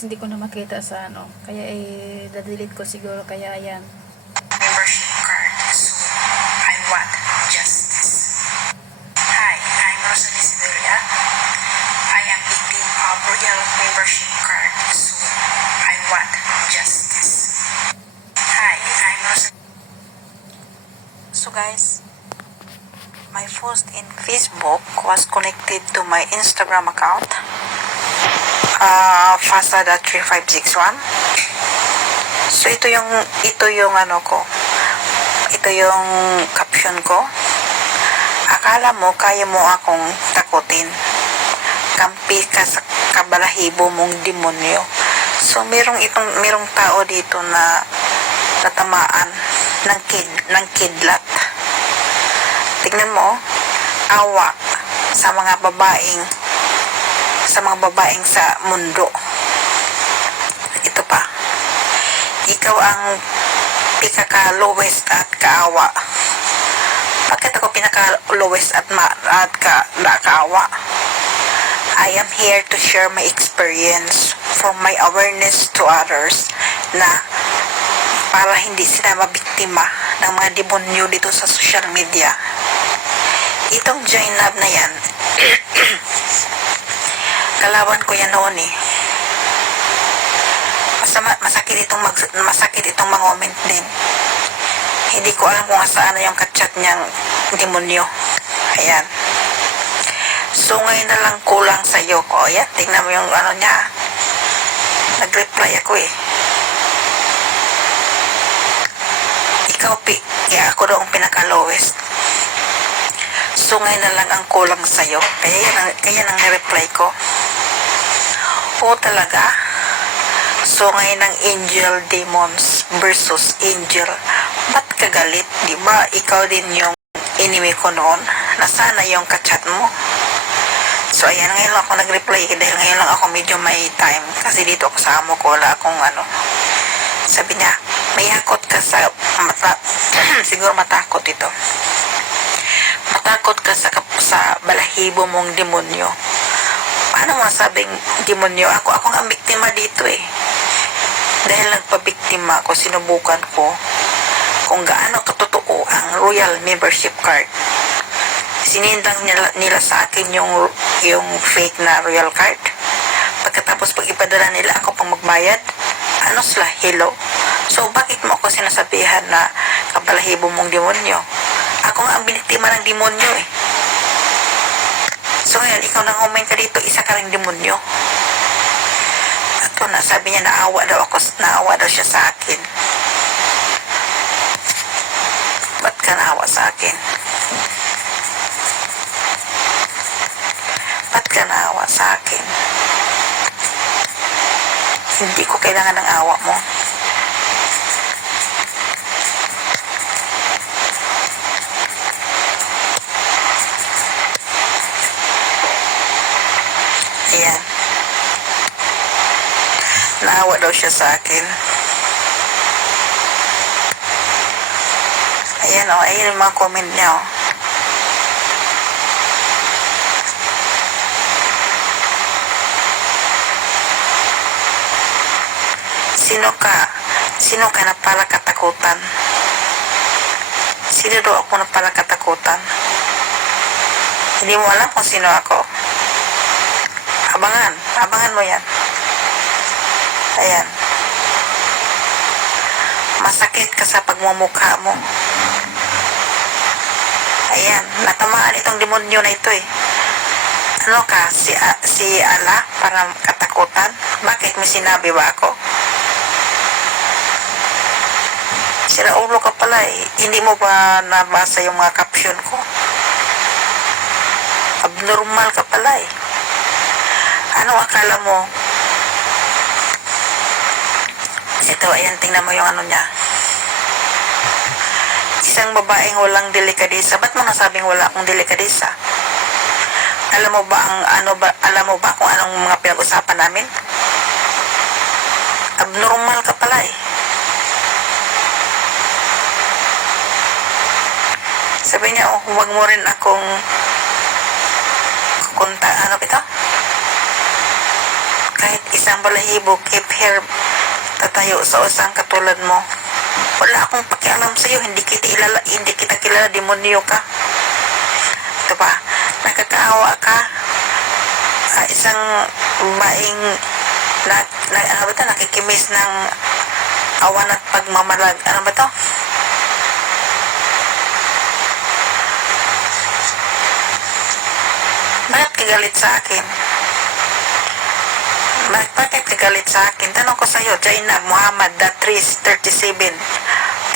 hindi ko na makita sa ano. Kaya dadelete ko siguro. Kaya ayan. Membership card. So, I want justice. Hi, I'm Rosalie Siberia. I am victim of Royal Membership card. So, I want justice. Hi, I'm Rosalie. So guys, my post in Facebook was connected to my Instagram account. Fasada3561. So ito yung ano ko. Ito yung caption ko. Akala mo kaya mo akong takutin. Kampi ka sa kabalahibo mong demonyo. So merong tao dito na natamaan ng kidlat. Tingnan mo, awa sa mga babaeng sa mundo. Ito pa. Ikaw ang pinaka-lowest at kaawa. Bakit ako pinaka-lowest at kaawa? I am here to share my experience from my awareness to others na para hindi sila mabiktima ng mga demonyo dito sa social media. Itong join lab na yan, kalawan ko yan noon eh. Masakit itong mga-comment din. Hindi ko alam kung saan na yung kachat niyang demonyo. Ayan. So ngayon na lang kulang sa'yo ko. Ayan, tingnan mo yung ano niya. Nag-reply ako eh. Ikaw, kaya ako daw ang pinaka-lowest. So ngayon na lang ang kulang sa'yo. Kaya nang nireply ko. Oo talaga. So ngayon ang angel demons versus angel. Ba't ka galit? Diba ikaw din yung enemy ko noon? Nasana yung kachat mo? So ayan, ngayon lang ako nag-reply dahil ngayon lang ako medyo may time. Kasi dito ako sa amo ko, wala akong ano. Sabi niya, may hakot ka sa siguro matakot ito. Matakot ka sa balahibo mong demonyo. Paano mo sabing demonyo? Ako ang biktima dito eh. Dahil nagpabiktima ako, sinubukan ko kung gaano katotoo ang Royal Membership Card. Sinindang nila sa akin yung fake na Royal Card. Pagkatapos pag ipadala nila ako pang magbayad, ano sila? Hello? So bakit mo ako sinasabihan na kabalahibo mong demonyo? Ako nga ang biniktima ng demonyo eh. So ngayon, ikaw nang comment ka dito, isa ka ring demonyo. At na sabi niya, naawa daw siya sa akin. Ba't ka naawa sa akin? Ba't ka naawa sa akin? Hindi ko kailangan ng awa mo. Ayan. Naawa daw siya sa akin. Ayan o, ayan yung mga comment niya o. Sino ka na pala katakutan? Sino daw ako na pala katakutan? Hindi mo alam kung sino ako. Abangan mo yan. Ayan. Masakit ka sa pagmumukha mo. Ayan, natamaan itong demonyo na ito eh. Ano ka, si Allah para katakutan? Bakit may sinabi ba ako? Sira ulo ka pala eh. Hindi mo ba nabasa yung mga caption ko? Abnormal ka pala eh. Ano akala mo? Ito, ayan, tingnan mo yung ano niya. Isang babaeng walang delikadesa. Ba't mo nasabing wala akong delikadesa? Alam mo ba kung anong mga pinag-usapan namin? Abnormal ka pala eh. Sabi niya, huwag mo rin akong ano ba ito? Kahit isang balahibo, keep here, tatayo sa usang katulad mo. Wala akong pakialam sa'yo, hindi kita kilala, demonyo ka. Ito pa, nakakaawa ka. Isang baing ano ba ito, nakikimis ng awan at pagmamalag. Ano ba ito? Bakit kagalit sa akin? Bakit kagalit sa akin? Tanong ko sa'yo, Jainab Muhammad, Datris 37.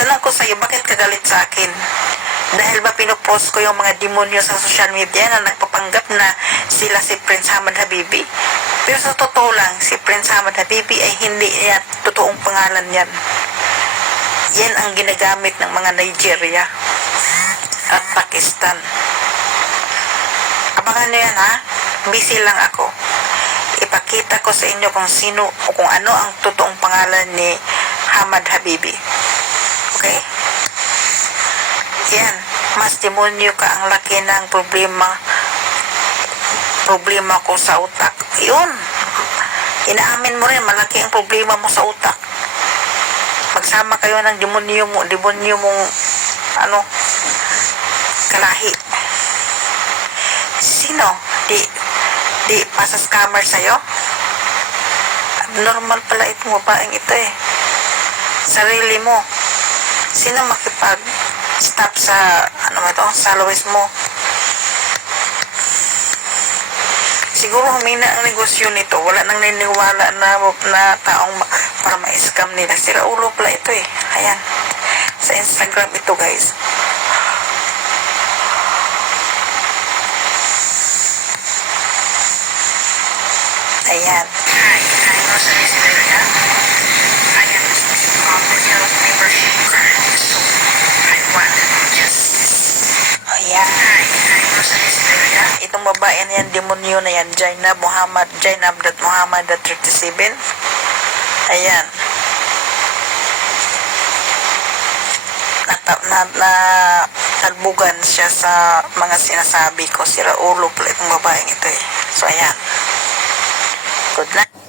Tanong ko sa'yo, bakit kagalit sa akin? Dahil ba pinupost ko yung mga demonyo sa social media na nagpapanggap na sila si Prince Hamad Habibi? Pero sa totoo lang, si Prince Hamad Habibi ay hindi niya totoong pangalan yan. Yan ang ginagamit ng mga Nigeria at Pakistan. Abangan nyo yan, ha? Busy lang ako. Ipakita ko sa inyo kung sino o kung ano ang totoong pangalan ni Hamad Habibi. Okay? Yan. Mas demonyo ka, ang laki ng problema ko sa utak. Yun. Inaamin mo rin, malaki ang problema mo sa utak. Magsama kayo ng demonyo mong kalahi. Sino? Di pasa scammer sa'yo? Abnormal pala itong babaeng ito eh. Sarili mo. Sino makipag-stop sa followers mo? Siguro humina ang negosyo nito. Wala nang niniwala na taong para ma-scam nila. Sira ulo pala ito eh. Ayan. Sa Instagram ito, guys. Ayan. Hi, no service area. I am without membership card, so I want just. Ayan. Hi, no service area. Itong babae na yan, demonyo na yan, Jainab Muhammad, Jainab.Muhammad.37. Ayan. Talbugan siya sa mga sinasabi ko. Sira ulo pala itong babaeng ito eh. So, ayan. Good night.